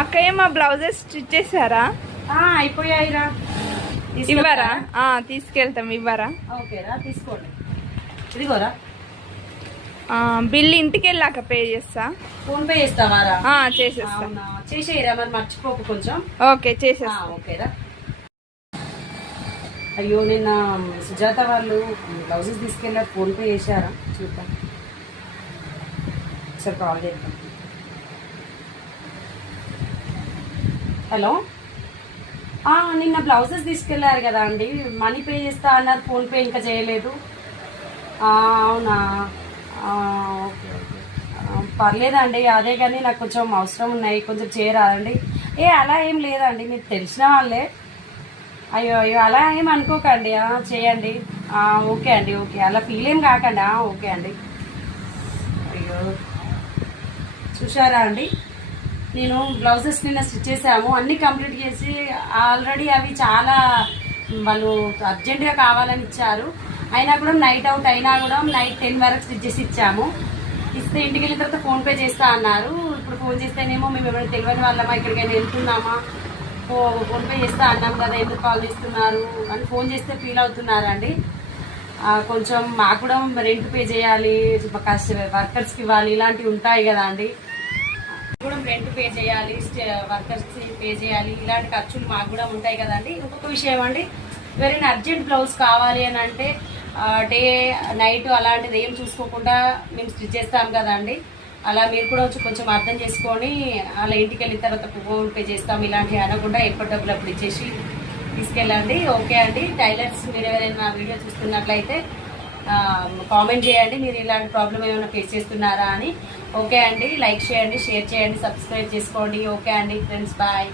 అక్కయ్య మా blouses stitch చేశారా? అయిపోయాయిరా. ఇవ్వరా? తీసుకెళ్తాం. ఇవ్వరా? ఓకేరా తీసుకోండి. ఇదిగోరా. బిల్ ఇంటికి వెళ్ళాక పే చేస్తా. ఫోన్ పే చేస్తావారా ఆ, చేసేస్తా. చేసేయరా మరి మర్చిపోకు కొంచెం. ఓకే చేసేస్తా. ఓకేరా అయ్యో నిన్న సుజాత వాళ్ళు బ్లౌజెస్ తీసుకెళ్ళారు ఫోన్ పే చేశారా? చూద్దాం. ఒకసారి కాల్ చేద్దాం. హలో? నిన్న బ్లౌజెస్ తీసుకెళ్ళారు కదా అండి. మనీ పే చేస్తా అన్నారు ఫోన్ పే ఇంకా చేయలేదు. అవునా? Okay okay. పర్లేదండి అదే కానీ నాకు కొంచెం అవసరం ఉన్నాయి. కొంచెం చేయరాదండి ఏ అలా ఏం లేదండి. మీకు తెలిసిన వాళ్ళే. అయ్యో అయ్యో అలా ఏం అనుకోకండి. చేయండి. ఓకే అండి ఓకే. అలా ఫీల్ ఏం కాకండి. ఓకే అండి. అయ్యో. చూసారా అండి? నేను బ్లౌజెస్ నిన్న స్టిచ్ చేసాము అన్నీ కంప్లీట్ చేసి ఆల్రెడీ అవి చాలా వాళ్ళు అర్జెంటుగా కావాలని ఇచ్చారు. అయినా కూడా నైట్ అవుట్ అయినా కూడా నైట్ టెన్ వరకు స్టిచ్ చేసి ఇచ్చాము. ఇస్తే ఇంటికి వెళ్ళిన తర్వాత ఫోన్పే చేస్తా అన్నారు. ఇప్పుడు ఫోన్ చేస్తేనేమో మేము ఎవరైనా తెలియని వాళ్ళమా ఇక్కడికైనా వెళ్తున్నామా? ఫో చేస్తా అన్నాం కదా ఎందుకు కాల్ చేస్తున్నారు? అని ఫోన్ చేస్తే ఫీల్ అవుతున్నారండి. కొంచెం మాకు కూడా రెంట్ పే చేయాలి కష్ట వర్కర్స్కి ఇవ్వాలి ఇలాంటివి ఉంటాయి కదా అండి. రెంట్ పే చేయాలి వర్కర్స్ పే చేయాలి ఇలాంటి ఖర్చులు మాకు కూడా ఉంటాయి కదండి. ఇంకొక విషయం అండి ఎవరైనా అర్జెంట్ బ్లౌజ్ కావాలి అని అంటే డే నైట్ అలాంటిది ఏం చూసుకోకుండా మేము స్టిచ్ చేస్తాం కదండి. అలా మీరు కూడా వచ్చి కొంచెం అర్థం చేసుకొని అలా ఇంటికి వెళ్ళిన తర్వాత ఫోన్ పే చేస్తాం ఇలాంటివి అనకుండా ఎక్కువ డబ్బులు అప్పుడు ఇచ్చేసి తీసుకెళ్ళండి. ఓకే అండి టైలర్స్ మీరు ఎవరైనా వీడియో చూస్తున్నట్లయితే Um, కామెంట్ చేయండి. మీరు ఇలాంటి ప్రాబ్లం ఏమైనా ఫేస్ చేస్తున్నారా అని. ఓకే అండి. లైక్ చేయండి షేర్ చేయండి సబ్స్క్రైబ్ చేసుకోండి. ఓకే అండి ఫ్రెండ్స్ బాయ్